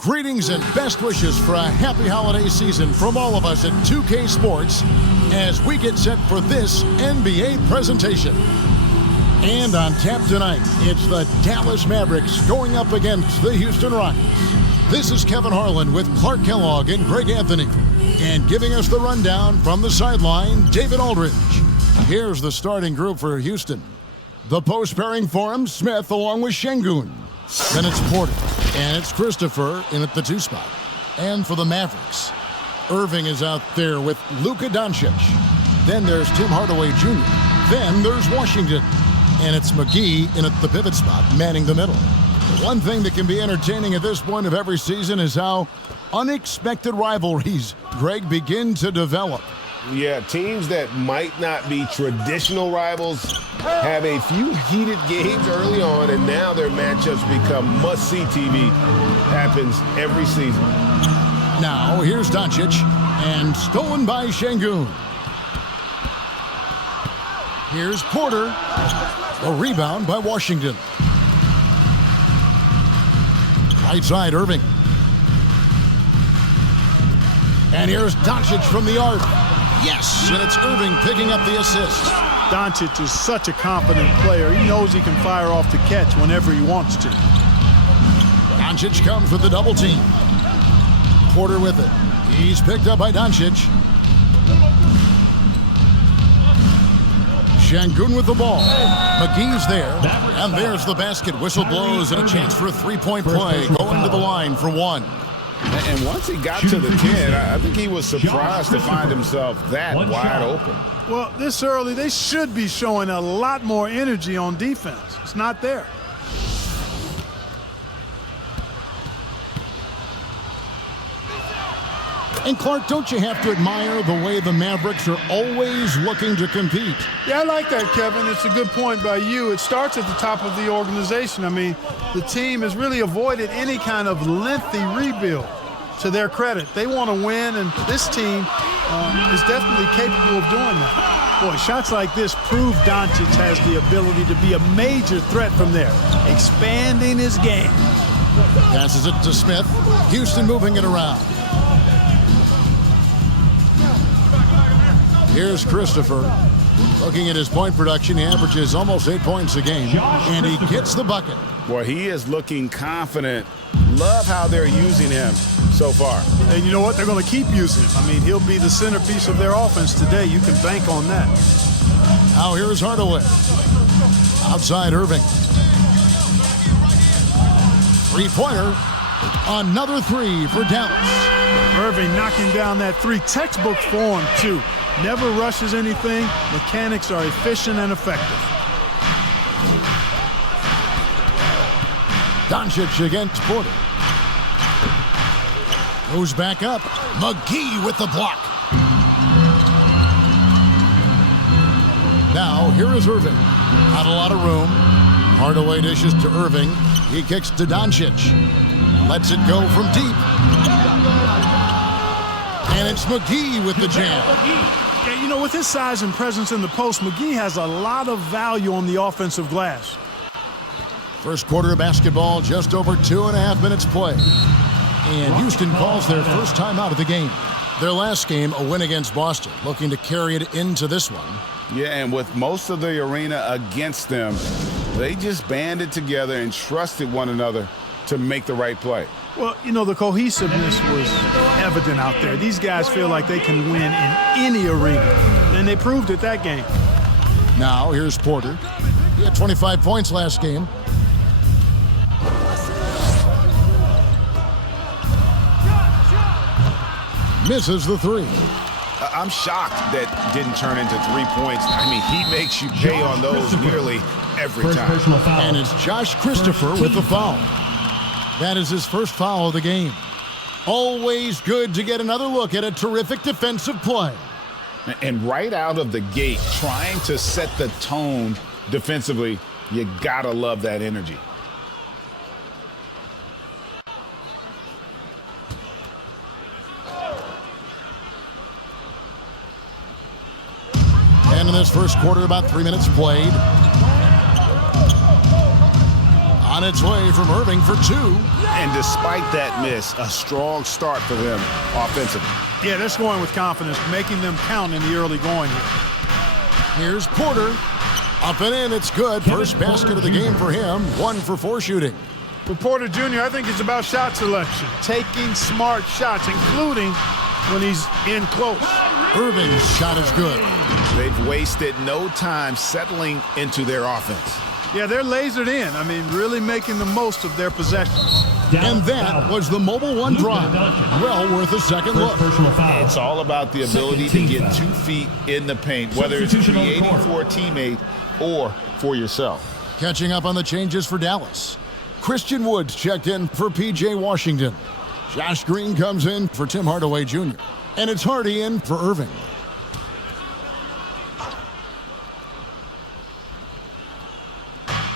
Greetings and best wishes for a happy holiday season from all of us at 2K Sports as we get set for this NBA presentation. And on tap tonight, it's the Dallas Mavericks going up against the Houston Rockets. This is Kevin Harlan with Clark Kellogg and Greg Anthony. And giving us the rundown from the sideline, David Aldridge. Here's the starting group for Houston. The post pairing for him, Smith along with Şengün. Then it's Porter, and it's Christopher in at the 2 spot. And for the Mavericks, Irving is out there with Luka Doncic. Then there's Tim Hardaway Jr. Then there's Washington, and it's McGee in at the pivot spot, manning the middle. One thing that can be entertaining at this point of every season is how unexpected rivalries, Greg, begin to develop. Yeah, teams that might not be traditional rivals have a few heated games early on, and now their matchups become must-see TV. Happens every season. Now, here's Doncic, and stolen by Şengün. Here's Porter. A rebound by Washington. Right side, Irving. And here's Doncic from the arc. Yes, and it's Irving picking up the assist. Doncic is such a confident player. He knows he can fire off the catch whenever he wants to. Doncic comes with the double team. Porter with it. He's picked up by Doncic. Şengün with the ball. McGee's there. And there's the basket. Whistle blows and a chance for a three-point play. Going to the line for one. And once he got to the 10, I think he was surprised to find himself that wide open. Well, this early, they should be showing a lot more energy on defense. It's not there. And Clark, don't you have to admire the way the Mavericks are always looking to compete? Yeah, I like that, Kevin. It's a good point by you. It starts at the top of the organization. I mean, the team has really avoided any kind of lengthy rebuild. To their credit, they want to win, and this team is definitely capable of doing that. Boy, shots like this prove Doncic has the ability to be a major threat from there, expanding his game. Passes it to Smith. Houston moving it around. Here's Christopher. Looking at his point production, he averages almost 8 points a game, and he gets the bucket. Boy, he is looking confident. Love how they're using him so far. And you know what? They're going to keep using him. I mean, he'll be the centerpiece of their offense today. You can bank on that. Now here's Hardaway. Outside Irving. Three-pointer. Another three for Dallas. Irving knocking down that three. Textbook form, too. Never rushes anything. Mechanics are efficient and effective. Doncic against Porter. Goes back up. McGee with the block. Now, here is Irving. Not a lot of room. Hardaway dishes to Irving. He kicks to Doncic. Lets it go from deep. And it's McGee with the jam. Yeah, you know, with his size and presence in the post, McGee has a lot of value on the offensive glass. First quarter of basketball, just over 2.5 minutes play. And Houston calls their first time out of the game. Their last game, a win against Boston, looking to carry it into this one. Yeah, and with most of the arena against them, they just banded together and trusted one another to make the right play. Well, you know, the cohesiveness was evident out there. These guys feel like they can win in any arena, and they proved it that game. Now, here's Porter. He had 25 points last game. Misses the three. I'm shocked that didn't turn into 3 points. I mean, he makes you pay on those nearly every time. And it's Josh Christopher with the foul. That is his first foul of the game. Always good to get another look at a terrific defensive play. And right out of the gate, trying to set the tone defensively, you gotta love that energy. In this first quarter, about 3 minutes played. on its way from Irving for two. And despite that miss, a strong start for them offensively. Yeah, they're scoring with confidence, making them count in the early going here. Here's Porter. Up and in, it's good. First basket of the game for him. 1 for 4 shooting. For Porter Jr., I think it's about shot selection, taking smart shots, including when he's in close. Irving's shot is good. They've wasted no time settling into their offense. Yeah, they're lasered in. I mean, really making the most of their possessions. And that was the Mobile One drive. Well worth a second look. It's all about the ability to get 2 feet in the paint, whether it's creating for a teammate or for yourself. Catching up on the changes for Dallas. Christian Woods checked in for P.J. Washington. Josh Green comes in for Tim Hardaway Jr. And it's Hardy in for Irving.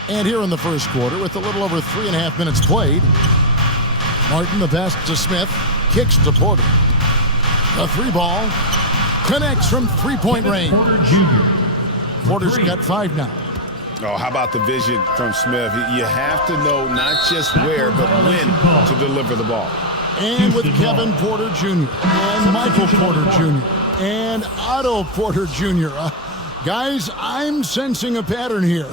And here in the first quarter, with a little over 3.5 minutes played, Martin the pass to Smith, kicks to Porter. The 3-ball connects from three-point range. Porter's got 5 now. Oh, how about the vision from Smith? You have to know not just where, but when to deliver the ball. And with Kevin Porter Jr. and Michael Porter Jr. and Otto Porter Jr. Guys, I'm sensing a pattern here.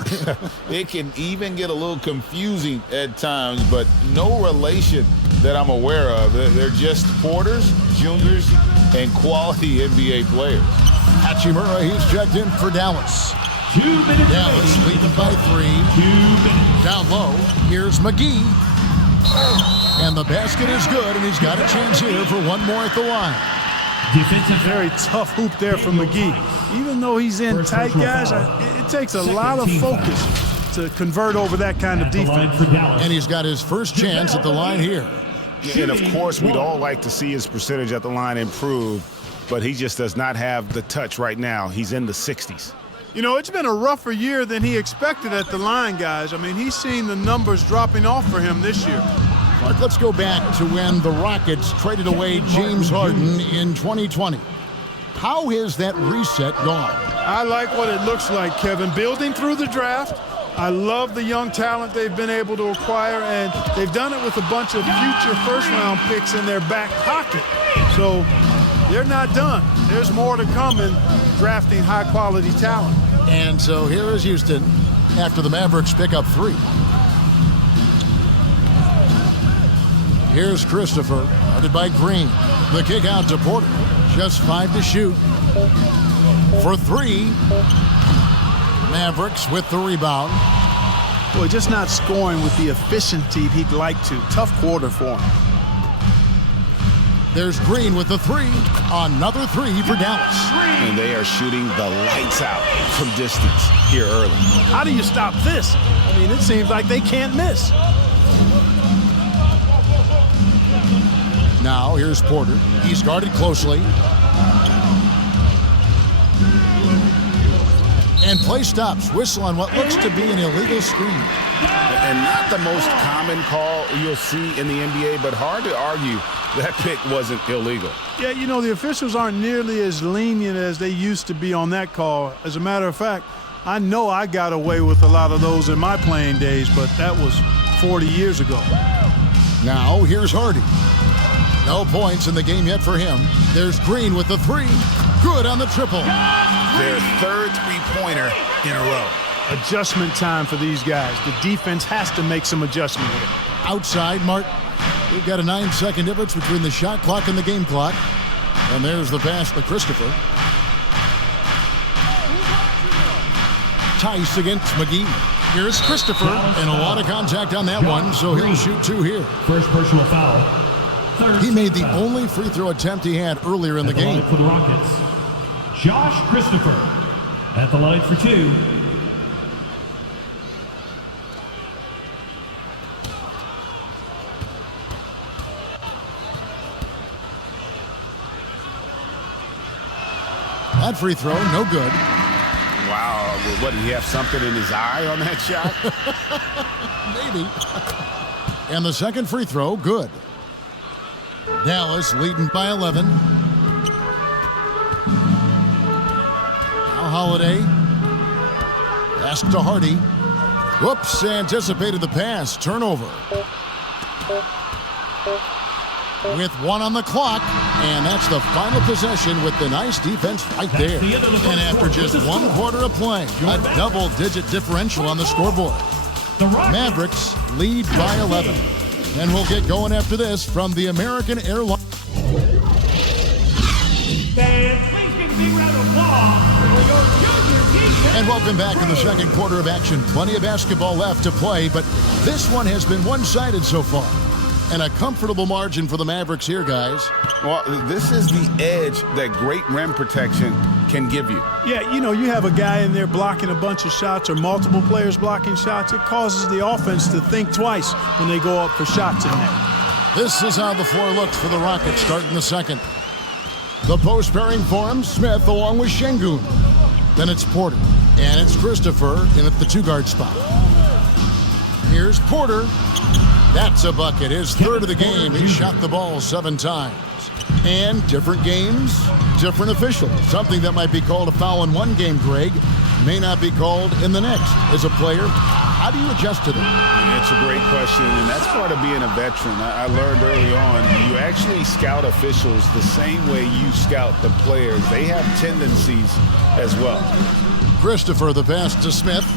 It can even get a little confusing at times, but no relation that I'm aware of. They're just Porters, Juniors, and quality NBA players. Hachimura, he's checked in for Dallas. 2 minutes. Dallas leading by 3. 2 minutes. Down low, here's McGee. And the basket is good, and he's got a chance here for one more at the line. Defensive Very tough hoop there from McGee. Even though he's in tight, guys, it takes a lot of focus to convert over that kind of defense. And he's got his first chance at the line here. And of course, we'd all like to see his percentage at the line improve, but he just does not have the touch right now. He's in the 60s. You know, it's been a rougher year than he expected at the line, guys. I mean, he's seen the numbers dropping off for him this year. But let's go back to when the Rockets traded away James Harden in 2020. How has that reset gone? I like what it looks like, Kevin. Building through the draft. I love the young talent they've been able to acquire, and they've done it with a bunch of future first-round picks in their back pocket. So they're not done. There's more to come in drafting high-quality talent. And so here is Houston after the Mavericks pick up 3. Here's Christopher, guarded by Green. The kick out to Porter. Just 5 to shoot. For 3. Mavericks with the rebound. Boy, just not scoring with the efficiency he'd like to. Tough quarter for him. There's Green with the 3. Another 3 for Dallas. And they are shooting the lights out from distance here early. How do you stop this? I mean, it seems like they can't miss. Now here's Porter. He's guarded closely. And play stops. Whistle on what looks to be an illegal screen. And not the most common call you'll see in the NBA, but hard to argue that pick wasn't illegal. Yeah, you know, the officials aren't nearly as lenient as they used to be on that call. As a matter of fact, I know I got away with a lot of those in my playing days, but that was 40 years ago. Now here's Hardy. No points in the game yet for him. There's Green with the 3. Good on the triple. Their third three-pointer in a row. Adjustment time for these guys. The defense has to make some adjustment here. Outside, Martin. We've got a 9-second difference between the shot clock and the game clock. And there's the pass to Christopher. Tice against McGee. Here's Christopher. And a lot of contact on that one, so he'll shoot 2 here. First personal foul. He made the only free throw attempt he had earlier in the game. For the Rockets, Josh Christopher at the line for 2. That free throw, no good. Wow, what, did he have something in his eye on that shot? Maybe. And the second free throw, good. Dallas leading by 11. Now Holiday. Pass to Hardy. Whoops, anticipated the pass. Turnover. With 1 on the clock, and that's the final possession with the nice defense right there. And after just 1 quarter of play, a double-digit differential on the scoreboard. Mavericks lead by 11. And we'll get going after this from the American Airlines. Please give a big round of applause for your junior defense. And welcome back in the second quarter of action. Plenty of basketball left to play, but this one has been one-sided so far. And a comfortable margin for the Mavericks here, guys. Well, this is the edge that great rim protection can give you. Yeah, you have a guy in there blocking a bunch of shots or multiple players blocking shots. It causes the offense to think twice when they go up for shots in there. This is how the floor looks for the Rockets starting the second. The post pairing for him, Smith along with Şengün. Then it's Porter, and it's Christopher in at the 2-guard spot. Here's Porter. That's a bucket, his third of the game. He shot the ball 7 times. And different games, different officials. Something that might be called a foul in one game, Greg, may not be called in the next. As a player, how do you adjust to that? It's a great question, and that's part of being a veteran. I learned early on, you actually scout officials the same way you scout the players. They have tendencies as well. Christopher, the pass to Smith.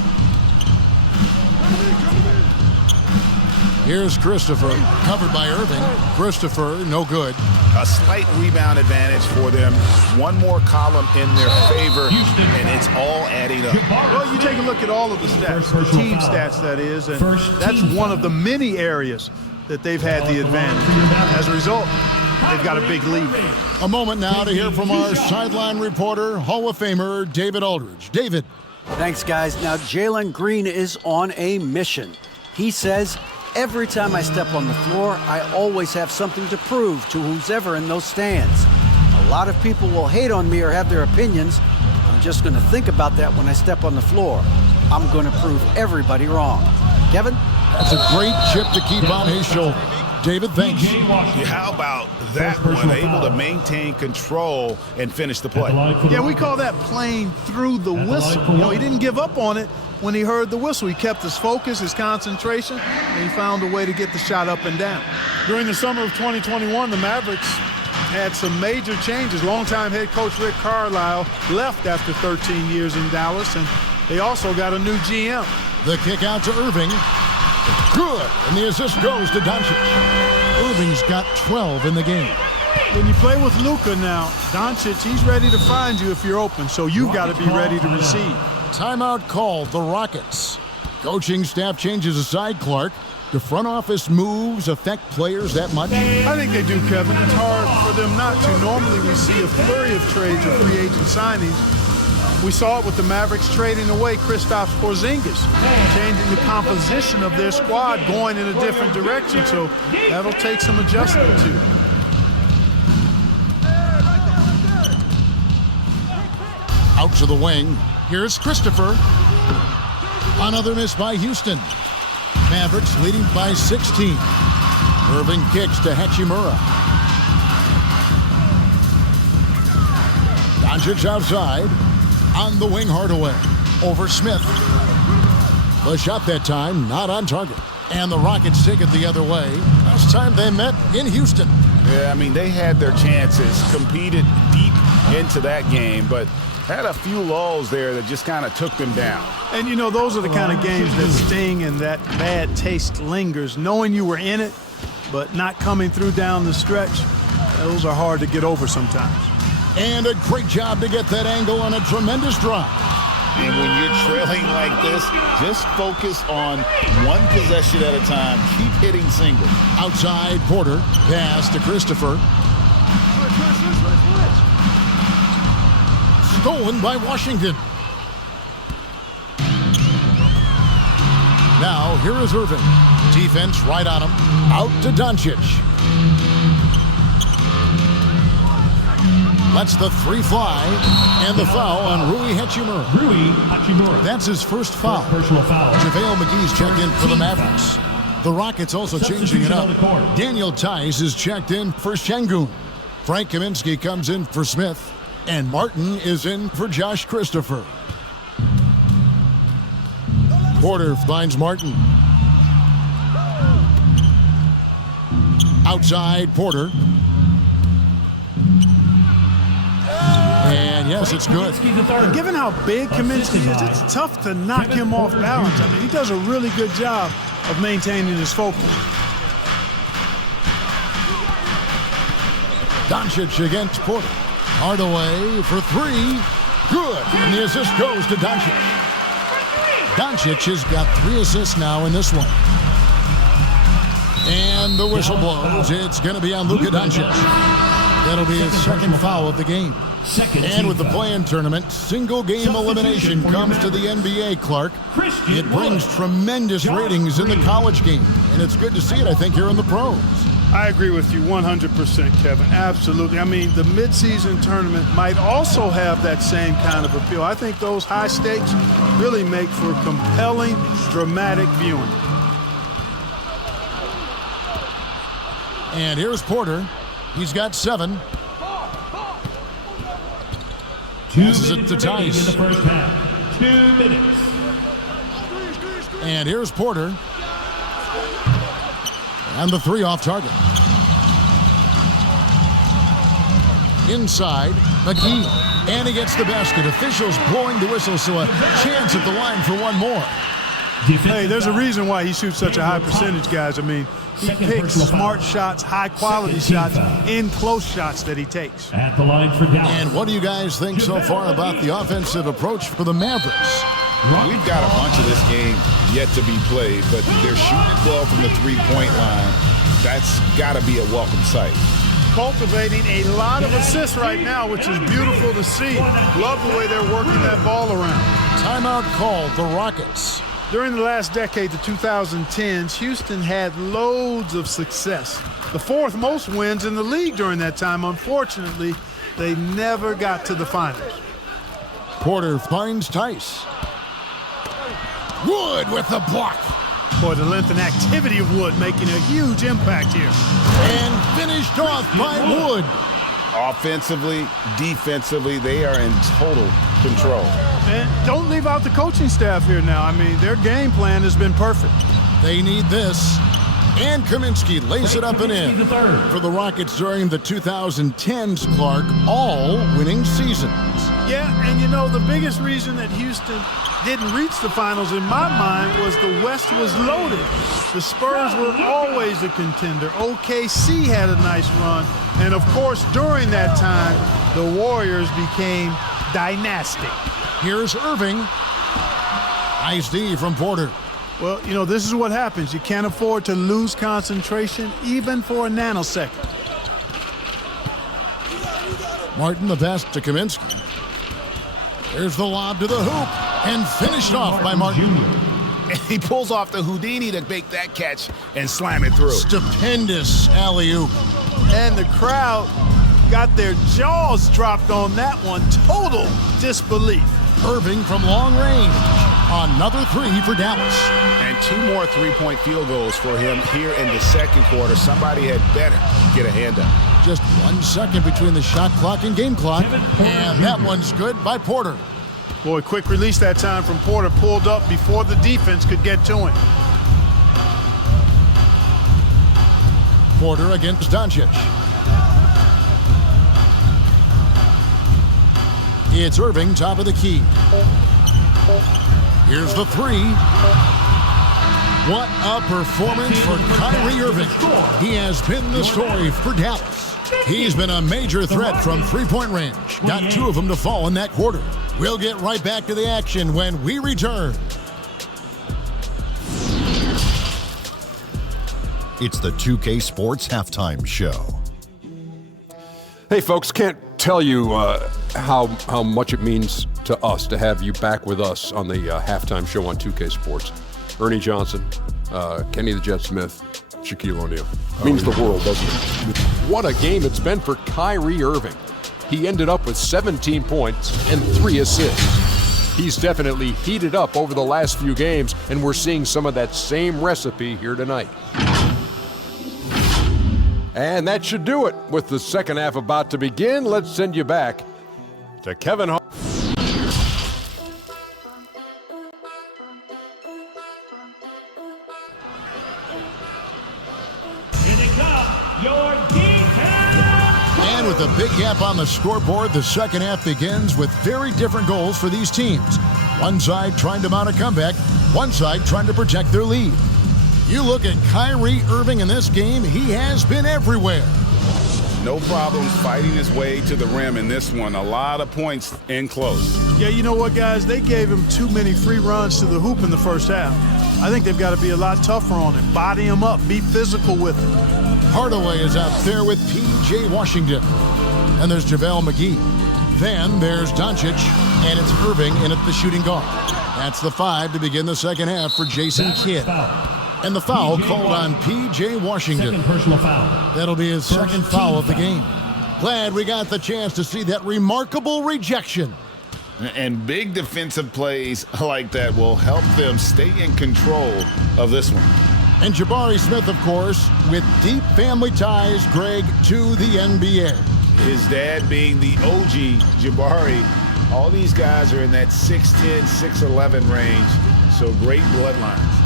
Here's Christopher, covered by Irving. Christopher, no good. A slight rebound advantage for them. One more column in their favor, and it's all adding up. Well, you take a look at all of the stats, the team stats, that is, and that's one of the many areas that they've had the advantage. As a result, they've got a big lead. A moment now to hear from our sideline reporter, Hall of Famer David Aldridge. David. Thanks, guys. Now, Jalen Green is on a mission. He says, every time I step on the floor, I always have something to prove to who's ever in those stands. A lot of people will hate on me or have their opinions. I'm just going to think about that when I step on the floor. I'm going to prove everybody wrong. Kevin? That's a great chip to keep on his shoulder. David, thanks. How about that one? Able to maintain control and finish the play. Yeah, we call that playing through the whistle. He didn't give up on it when he heard the whistle. He kept his focus, his concentration, and he found a way to get the shot up and down. During the summer of 2021, the Mavericks had some major changes. Longtime head coach Rick Carlisle left after 13 years in Dallas, and they also got a new GM. The kick out to Irving. Good. And the assist goes to Doncic. Irving's got 12 in the game. When you play with Luka now, Doncic, he's ready to find you if you're open, so you've got to be ready to receive. Timeout called, the Rockets. Coaching staff changes aside, Clark. Do front office moves affect players that much? I think they do, Kevin. It's hard for them not to. Normally we see a flurry of trades or free agent signings. We saw it with the Mavericks trading away Kristaps Porzingis, changing the composition of their squad, going in a different direction. So that'll take some adjustment too. Out to the wing. Here's Christopher. Another miss by Houston. Mavericks leading by 16. Irving kicks to Hachimura. Doncic outside. On the wing, Hardaway. Over Smith. The shot that time, not on target. And the Rockets take it the other way. Last time they met in Houston. Yeah, I mean, they had their chances, competed deep into that game, but had a few lulls there that just kind of took them down. And, those are the kind of games that sting and that bad taste lingers. Knowing you were in it, but not coming through down the stretch, those are hard to get over sometimes. And a great job to get that angle on a tremendous drive. And when you're trailing like this, just focus on one possession at a time. Keep hitting singles. Outside, Porter. Pass to Christopher. Stolen by Washington. Now, here is Irving. Defense right on him. Out to Doncic. Lets the 3 fly, and the foul on Rui Hachimura. That's his first foul. Personal foul. JaVale McGee's checked in for the Mavericks. The Rockets also changing it up. Daniel Tice is checked in for Şengün. Frank Kaminsky comes in for Smith, and Martin is in for Josh Christopher. Porter finds Martin. Outside, Porter. And yes, it's good. Given how big Kaminsky is, it's tough to knock him off balance. I mean, he does a really good job of maintaining his focus. Doncic against Porter. Hardaway for three. Good. And the assist goes to Doncic. Doncic has got 3 assists now in this one. And the whistle blows. It's going to be on Luka Doncic. That'll be his second foul of the game. And with the play-in tournament, single-game elimination comes to the NBA, Clark. It brings tremendous ratings in the college game. And it's good to see it, I think, here in the pros. I agree with you 100%, Kevin. Absolutely. I mean, the midseason tournament might also have that same kind of appeal. I think those high stakes really make for compelling, dramatic viewing. And here's Porter. He's got 7. Passes it to Tice. In the first half. 2 minutes. And here's Porter. And the 3 off target. Inside, McGee. And he gets the basket. Officials blowing the whistle, so a chance at the line for one more. Hey, there's a reason why he shoots such a high percentage, guys. I mean, he picks smart shots, high-quality shots, in close shots that he takes. At the line for Dallas. And what do you guys think so far about the offensive approach for the Mavericks? We've got a bunch of this game yet to be played, but they're shooting it well from the three-point line. That's got to be a welcome sight. Cultivating a lot of assists right now, which is beautiful to see. Love the way they're working that ball around. Timeout called the Rockets. During the last decade, the 2010s, Houston had loads of success. The 4th most wins in the league during that time. Unfortunately, they never got to the finals. Porter finds Tice. Wood with the block. Boy, the length and activity of Wood making a huge impact here. And finished off by Wood. Offensively, defensively, they are in total control. And don't leave out the coaching staff here now. I mean, their game plan has been perfect. They need this. And Kaminsky lays it up and in. For the Rockets during the 2010s, Clark, all winning seasons. Yeah, and you know, the biggest reason that Houston didn't reach the finals in my mind was the West was loaded. The Spurs were always a contender. OKC had a nice run. And of course, during that time, the Warriors became dynastic. Here's Irving. Nice D from Porter. Well, you know, this is what happens. You can't afford to lose concentration even for a nanosecond. Martin the pass to Kaminsky. There's the lob to the hoop and finished off by Martin. And he pulls off the Houdini to make that catch and slam it through. Stupendous alley-oop. And the crowd got their jaws dropped on that one. Total disbelief. Irving from long range. Another 3 for Dallas. And 2 more three-point field goals for him here in the second quarter. Somebody had better get a hand up. Just 1 second between the shot clock and game clock. And that one's good by Porter. Boy, quick release that time from Porter. Pulled up before the defense could get to him. Porter against Doncic. It's Irving, top of the key. Here's the 3. What a performance for Kyrie Irving. He has been the story for Dallas. He's been a major threat from three-point range. Got 2 of them to fall in that quarter. We'll get right back to the action when we return. It's the 2K Sports Halftime Show. Hey, folks, can't tell you how much it means to us to have you back with us on the halftime show on 2K Sports. Ernie Johnson, Kenny the Jet Smith, Shaquille O'Neal. Means the world, doesn't it? What a game it's been for Kyrie Irving. He ended up with 17 points and 3 assists. He's definitely heated up over the last few games, and we're seeing some of that same recipe here tonight. And that should do it. With the second half about to begin, let's send you back to Kevin Hart. And with a big gap on the scoreboard, the second half begins with very different goals for these teams. One side trying to mount a comeback, one side trying to protect their lead. You look at Kyrie Irving in this game, he has been everywhere. No problems fighting his way to the rim in this one. A lot of points in close. Yeah, you know what, guys? They gave him too many free runs to the hoop in the first half. I think they've got to be a lot tougher on him. Body him up. Be physical with him. Hardaway is out there with P.J. Washington. And there's JaVale McGee. Then there's Doncic, and it's Irving in at the shooting guard. That's the 5 to begin the second half for Jason Kidd. And the foul called on P.J. Washington. Second personal foul. That'll be his second foul of the game. Glad we got the chance to see that remarkable rejection. And big defensive plays like that will help them stay in control of this one. And Jabari Smith, of course, with deep family ties, Greg, to the NBA. His dad being the OG Jabari. All these guys are in that 6'10", 6'11" range. So great bloodlines.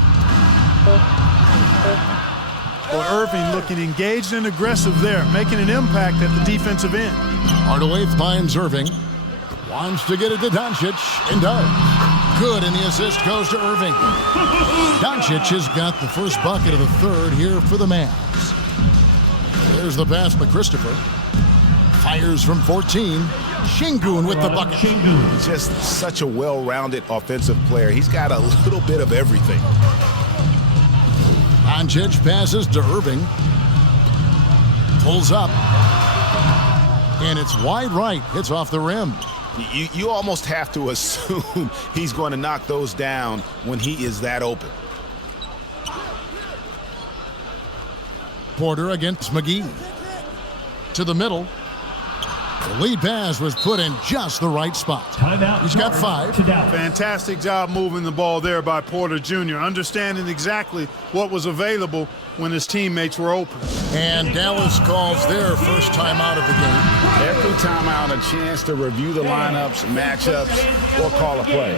Well, Irving looking engaged and aggressive there, making an impact at the defensive end. Hardaway finds Irving. Wants to get it to Doncic, and does. Good, and the assist goes to Irving. Doncic has got the first bucket of the third here for the Mavs. There's the pass by Christopher. Fires from 14. Şengün with the bucket. Just such a well-rounded offensive player. He's got a little bit of everything. Doncic passes to Irving. Pulls up. And it's wide right. Hits off the rim. You almost have to assume he's going to knock those down when he is that open. Porter against McGee. To the middle. The lead pass was put in just the right spot. Timeout. He's got 5. Fantastic job moving the ball there by Porter Jr., understanding exactly what was available when his teammates were open. And Dallas calls their first timeout of the game. Every timeout, a chance to review the lineups, matchups, or call a play.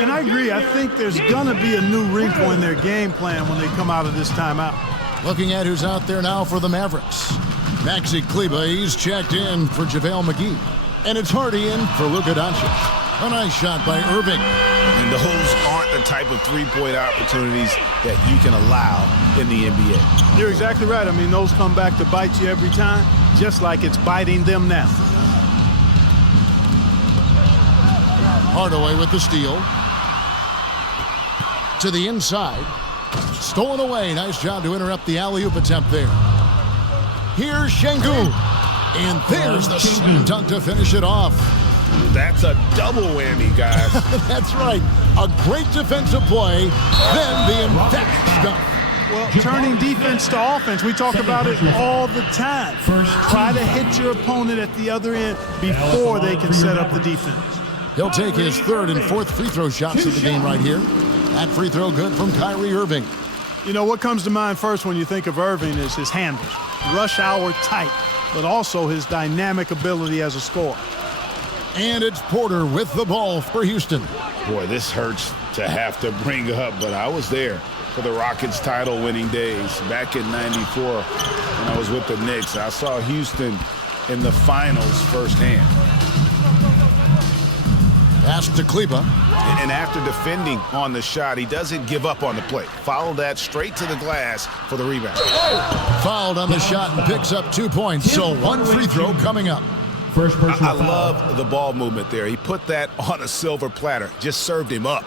And I agree. I think there's going to be a new wrinkle in their game plan when they come out of this timeout. Looking at who's out there now for the Mavericks. Maxi Kleber, he's checked in for JaVale McGee. And it's Hardy in for Luka Doncic. A nice shot by Irving. And those aren't the type of three-point opportunities that you can allow in the NBA. You're exactly right. I mean, those come back to bite you every time, just like it's biting them now. Hardaway with the steal. To the inside. Stolen away. Nice job to interrupt the alley-oop attempt there. Here's Şengün. And there's the slam dunk to finish it off. That's a double whammy, guys. That's right. A great defensive play, then the emphatic dunk. Well, turning defense to offense, we talk about it all the time. Try to hit your opponent at the other end before they can set up the defense. He'll take his third and fourth free throw shots of the game right here. That free throw good from Kyrie Irving. You know, what comes to mind first when you think of Irving is his handles. Rush hour tight, but also his dynamic ability as a scorer. And it's Porter with the ball for Houston. Boy, this hurts to have to bring up, but I was there for the Rockets title-winning days back in '94 when I was with the Knicks. I saw Houston in the finals firsthand. Pass to Kleber. And after defending on the shot, he doesn't give up on the play. Follow that straight to the glass for the rebound. Fouled on the shot and picks up 2 points, so one free throw coming up. First personal I foul. love the ball movement there. He put that on a silver platter. Just served him up.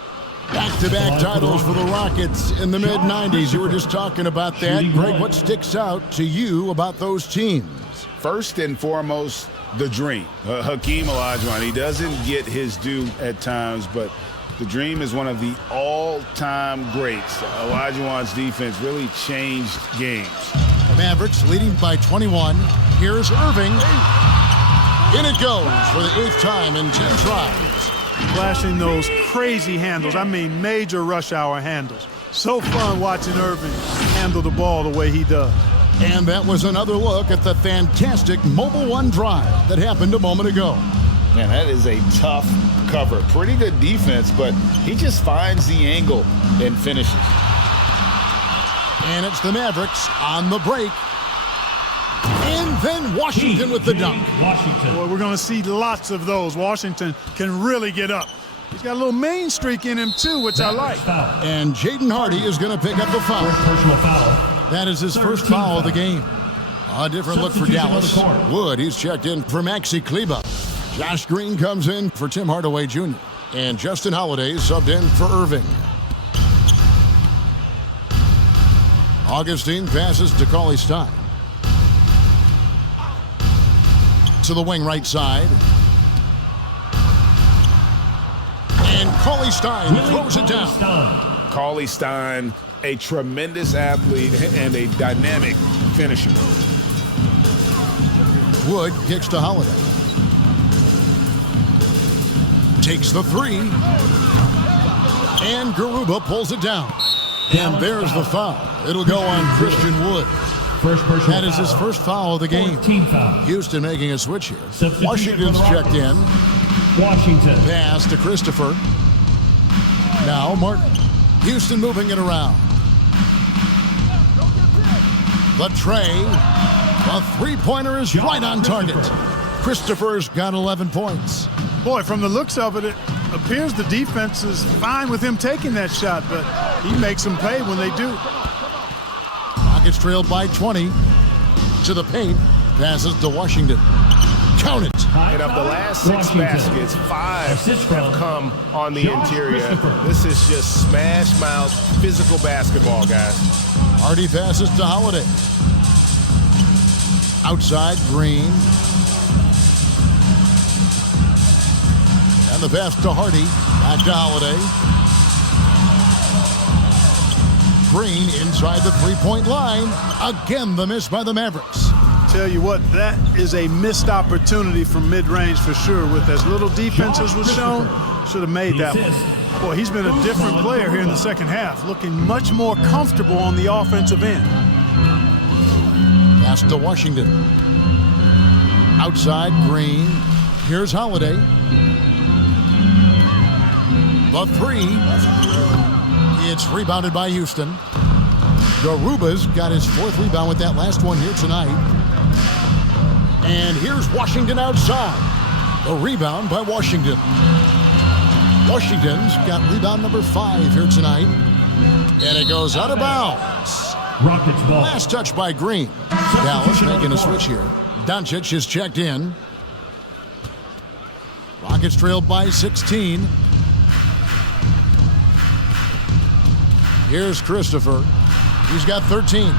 Back-to-back titles for the Rockets in the mid-'90s. You were just talking about that. Greg, what sticks out to you about those teams? First and foremost, the dream. Hakeem Olajuwon, he doesn't get his due at times, but the dream is one of the all-time greats. Olajuwon's defense really changed games. The Mavericks leading by 21. Here's Irving. In it goes for the 8th time in 10 tries. Flashing those crazy handles. I mean, major rush hour handles. So fun watching Irving handle the ball the way he does. And that was another look at the fantastic Mobile One drive that happened a moment ago. Man, that is a tough cover. Pretty good defense, but he just finds the angle and finishes. And it's the Mavericks on the break. And Then Washington with the dunk. Washington. Boy, we're going to see lots of those. Washington can really get up. He's got a little main streak in him, too, which I like. Foul. And Jaden Hardy is going to pick up a foul. First personal foul. That is his first foul of the game. A different look for Substitution on the Dallas. court. Wood, he's checked in for Maxi Kleba. Josh Green comes in for Tim Hardaway Jr. And Justin Holiday subbed in for Irving. Augustine passes to Cauley Stein. To the wing right side. And Cauley Stein throws it down. Cauley Stein, a tremendous athlete and a dynamic finisher. Wood kicks to Holiday. Takes the three. And Garuba pulls it down. And there's the foul. It'll go on Christian Wood. First personal That is his foul. first foul of the game. Team foul. Houston making a switch here. Substitution Washington's for the checked in. Washington. Pass to Christopher. Now Martin. Houston moving it around. The tray. The three-pointer is right on target. Christopher's got 11 points. Boy, from the looks of it, it appears the defense is fine with him taking that shot, but he makes them pay when they do. Rockets trailed by 20. To the paint. Passes to Washington. Count it. And of the last 6 baskets, 5 have come on the interior. This is just smash mouth physical basketball, guys. Hardy passes to Holiday. Outside, Green. And the pass to Hardy. Back to Holiday. Green inside the three-point line. Again, the miss by the Mavericks. Tell you what, that is a missed opportunity from mid-range for sure. With as little defense as was shown, should have made that one. Boy, he's been a different player here in the second half, looking much more comfortable on the offensive end. Pass to Washington. Outside, Green. Here's Holiday. The three. It's rebounded by Houston. Garuba's got his 4th rebound with that last one here tonight. And here's Washington outside. The rebound by Washington. Washington's got rebound number 5 here tonight. And it goes out of bounds. Rockets ball. Last touch by Green. Dallas making a switch here. Doncic is checked in. Rockets trailed by 16. Here's Christopher. He's got 13.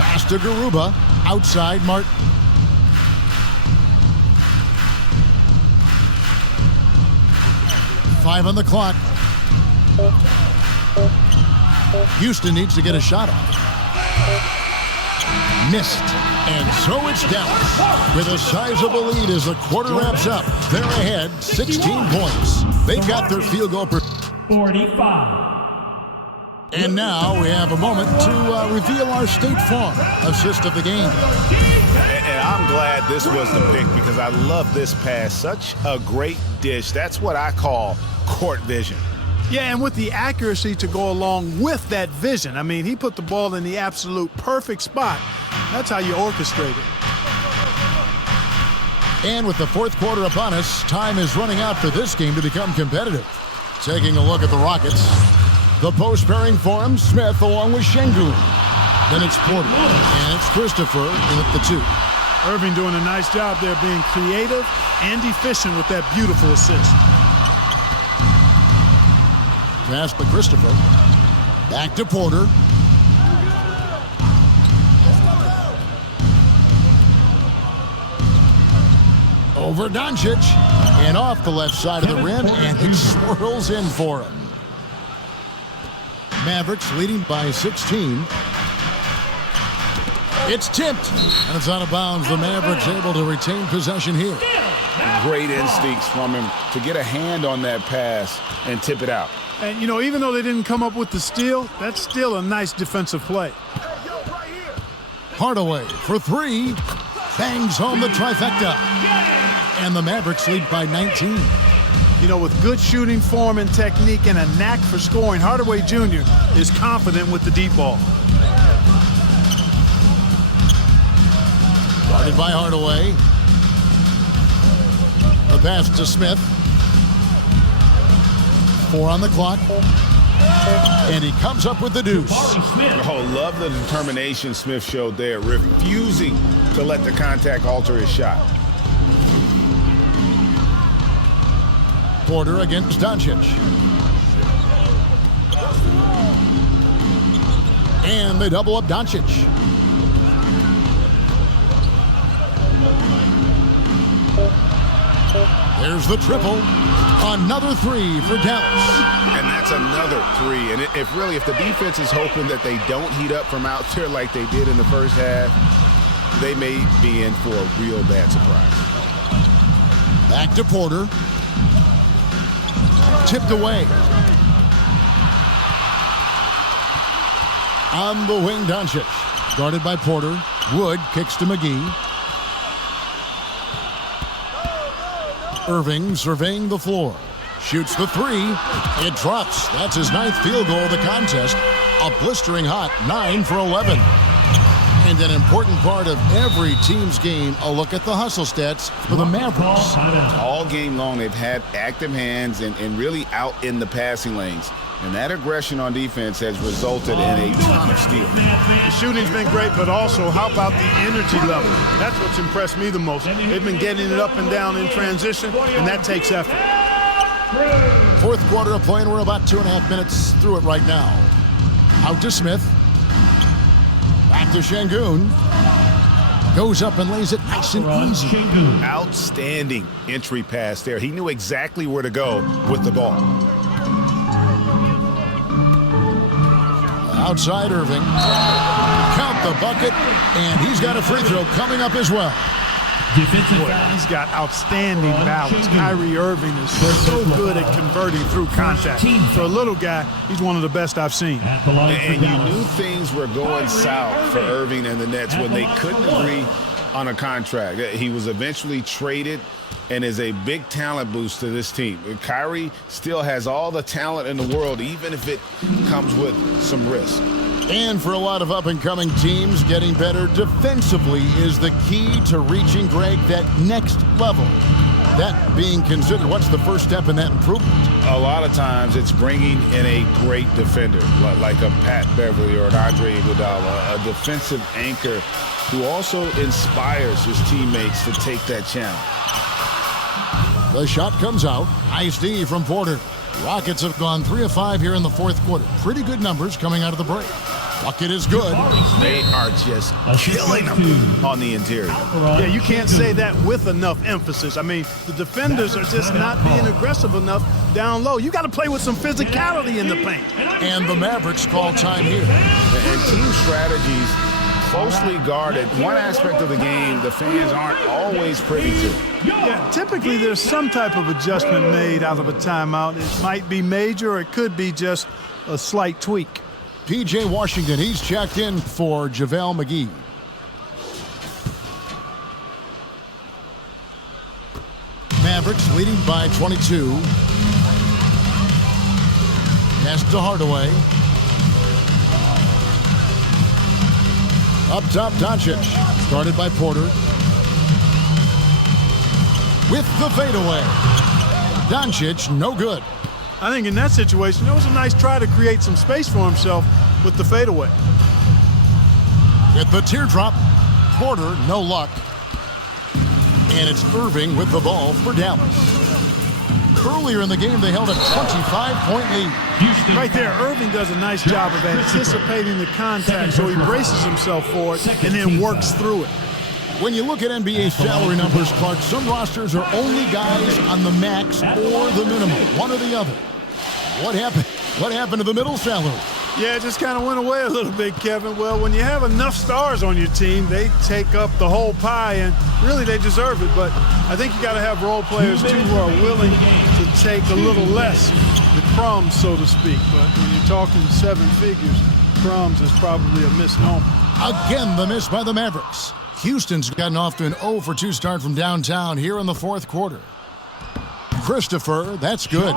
Pass to Garuba. Outside, Martin. Five on the clock. Houston needs to get a shot off. Missed. And so it's Dallas with a sizable lead as the quarter wraps up. They're ahead 16 points. They've got their field goal. 45. And now we have a moment to reveal our State Farm assist of the game. And I'm glad this was the pick because I love this pass. Such a great dish. That's what I call court vision. Yeah, and with the accuracy to go along with that vision. I mean, he put the ball in the absolute perfect spot. That's how you orchestrate it. And with the 4th quarter upon us, time is running out for this game to become competitive. Taking a look at the Rockets. The post pairing for him, Smith along with Şengün. Then it's Porter, and it's Christopher in at the 2. Irving doing a nice job there being creative and efficient with that beautiful assist. Pass to Christopher. Back to Porter. Over Doncic. And off the left side of the rim, and it swirls in for him. Mavericks leading by 16. It's tipped, and it's out of bounds. The Mavericks able to retain possession here. Great instincts from him to get a hand on that pass and tip it out. And, you know, even though they didn't come up with the steal, that's still a nice defensive play. Hardaway for 3. Bangs home the trifecta. And the Mavericks lead by 19. You know, with good shooting form and technique and a knack for scoring, Hardaway Jr. is confident with the deep ball. Guarded by Hardaway. The pass to Smith. 4 on the clock. And he comes up with the deuce. Oh, love the determination Smith showed there, refusing to let the contact alter his shot. Porter against Doncic. And they double up Doncic. There's the triple. Another 3 for Dallas. And that's another 3. And if the defense is hoping that they don't heat up from out there like they did in the first half, they may be in for a real bad surprise. Back to Porter. Tipped away. On the wing, Doncic. Guarded by Porter. Wood kicks to McGee. Irving surveying the floor. Shoots the 3. It drops. That's his 9th field goal of the contest. A blistering hot 9 for 11. And an important part of every team's game, a look at the hustle stats for the Mavericks. All game long, they've had active hands and really out in the passing lanes. And that aggression on defense has resulted in a ton of steals. The shooting's been great, but also how about the energy level? That's what's impressed me the most. They've been getting it up and down in transition, and that takes effort. Fourth quarter of play, and we're about 2.5 minutes through it right now. Out to Smith. Back to Şengün. Goes up and lays it nice and easy. Outstanding entry pass there. He knew exactly where to go with the ball. Outside Irving. Count the bucket, and he's got a free throw coming up as well. He's got outstanding balance. Kyrie Irving is so good at converting through contact. For a little guy, he's one of the best I've seen. And you knew things were going south for Irving and the Nets when they couldn't agree on a contract. He was eventually traded and is a big talent boost to this team. Kyrie still has all the talent in the world, even if it comes with some risk. And for a lot of up-and-coming teams, getting better defensively is the key to reaching, Greg, that next level. That being considered, what's the first step in that improvement? A lot of times it's bringing in a great defender, like a Pat Beverly or an Andre Iguodala, a defensive anchor who also inspires his teammates to take that challenge. The shot comes out. Nice D from Porter. Rockets have gone 3 of 5 here in the fourth quarter. Pretty good numbers coming out of the break. Bucket is good. They are just killing them on the interior. Yeah, you can't say that with enough emphasis. I mean, the defenders are just not being aggressive enough down low. You got to play with some physicality in the paint. And the Mavericks call time here. And team strategies closely guarded. One aspect of the game the fans aren't always privy to. Yeah, typically there's some type of adjustment made out of a timeout. It might be major, or it could be just a slight tweak. P.J. Washington, he's checked in for JaVale McGee. Mavericks leading by 22. Pass to Hardaway. Up top, Doncic. Started by Porter. With the fadeaway. Doncic, no good. I think in that situation, it was a nice try to create some space for himself with the fadeaway. With the teardrop, Porter, no luck. And it's Irving with the ball for Dallas. Earlier in the game, they held a 25-point lead. Right there, Irving does a nice job of anticipating the contact, so he braces himself for it and then works through it. When you look at NBA salary numbers, Clark, some rosters are only guys on the max or the minimum, one or the other. What happened? What happened to the middle salary? Yeah, it just kind of went away a little bit, Kevin. Well, when you have enough stars on your team, they take up the whole pie, and really they deserve it. But I think you got to have role players, too, who are willing to take a little less, the crumbs, so to speak. But when you're talking 7 figures, crumbs is probably a misnomer. Again, the miss by the Mavericks. Houston's gotten off to an 0-for-2 start from downtown here in the fourth quarter. Christopher, that's good.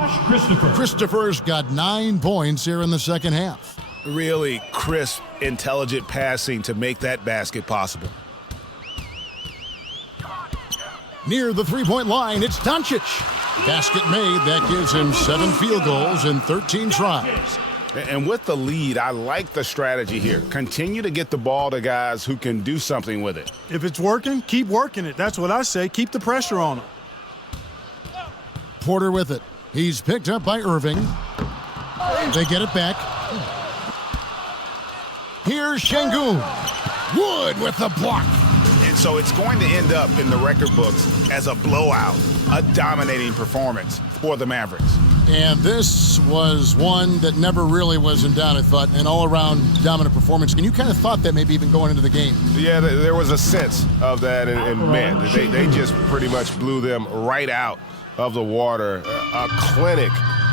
Christopher's got 9 points here in the second half. Really crisp, intelligent passing to make that basket possible. Near the three-point line, it's Doncic. Basket made. That gives him 7 field goals in 13 tries. And with the lead, I like the strategy here. Continue to get the ball to guys who can do something with it. If it's working, keep working it. That's what I say. Keep the pressure on him. Porter with it. He's picked up by Irving. They get it back. Here's Şengün. Wood with the block. And so it's going to end up in the record books as a blowout, a dominating performance for the Mavericks. And this was one that never really was in doubt, I thought, an all-around dominant performance. And you kind of thought that maybe even going into the game. Yeah, there was a sense of that, and man, they just pretty much blew them right out of the water. A clinic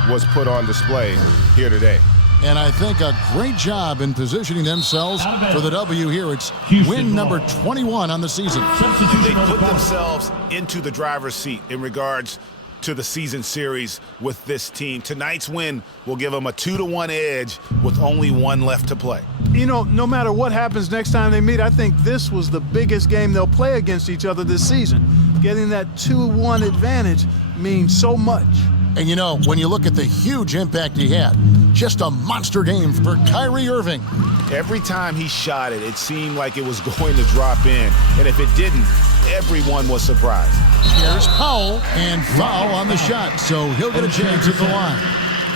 was put on display here today. And I think a great job in positioning themselves for the W here. It's win number 21 on the season. They put themselves into the driver's seat in regards to the season series with this team. Tonight's win will give them a 2-1 edge with only 1 left to play. You know, no matter what happens next time they meet, I think this was the biggest game they'll play against each other this season. Getting that 2-1 advantage means so much. And you know, when you look at the huge impact he had, just a monster game for Kyrie Irving. Every time he shot it, it seemed like it was going to drop in. And if it didn't, everyone was surprised. Here's Powell, and foul on the shot, so he'll get a chance at the line.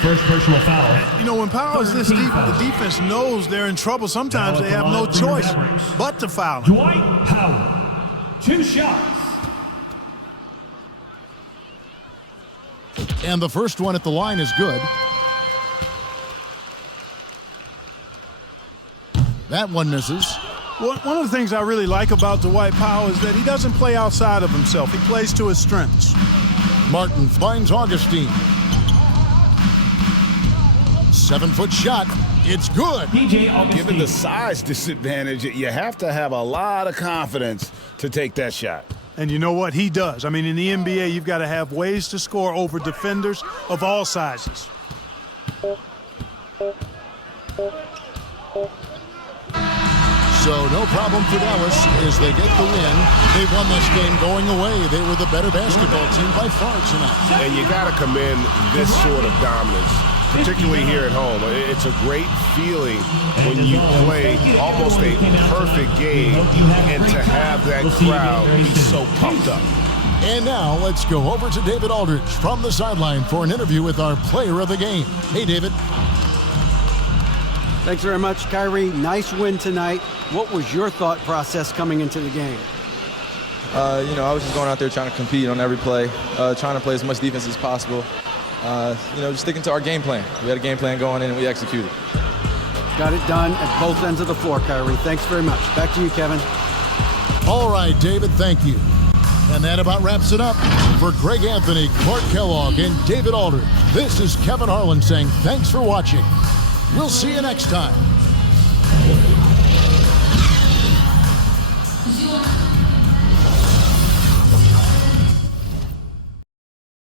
First personal foul. You know, when Powell is this deep, the defense knows they're in trouble. Sometimes they have no choice but to foul him. Dwight Powell, 2 shots. And the first one at the line is good. That one misses. One of the things I really like about Dwight Powell is that he doesn't play outside of himself. He plays to his strengths. Martin finds Augustine. 7-foot shot. It's good. Given the size disadvantage, you have to have a lot of confidence to take that shot. And you know what? He does. I mean, in the NBA, you've got to have ways to score over defenders of all sizes. So no problem for Dallas as they get the win. They won this game going away. They were the better basketball team by far tonight. And you got to commend this sort of dominance, particularly here at home. It's a great feeling when you play almost a perfect game and to have that crowd be so pumped up. And now let's go over to David Aldridge from the sideline for an interview with our player of the game. Hey, David. Thanks very much, Kyrie. Nice win tonight. What was your thought process coming into the game? You know, I was just going out there trying to compete on every play, trying to play as much defense as possible. You know, just sticking to our game plan. We had a game plan going in and we executed. Got it done at both ends of the floor, Kyrie. Thanks very much. Back to you, Kevin. All right, David, thank you. And that about wraps it up. For Greg Anthony, Clark Kellogg, and David Aldridge, this is Kevin Harlan saying thanks for watching. We'll see you next time.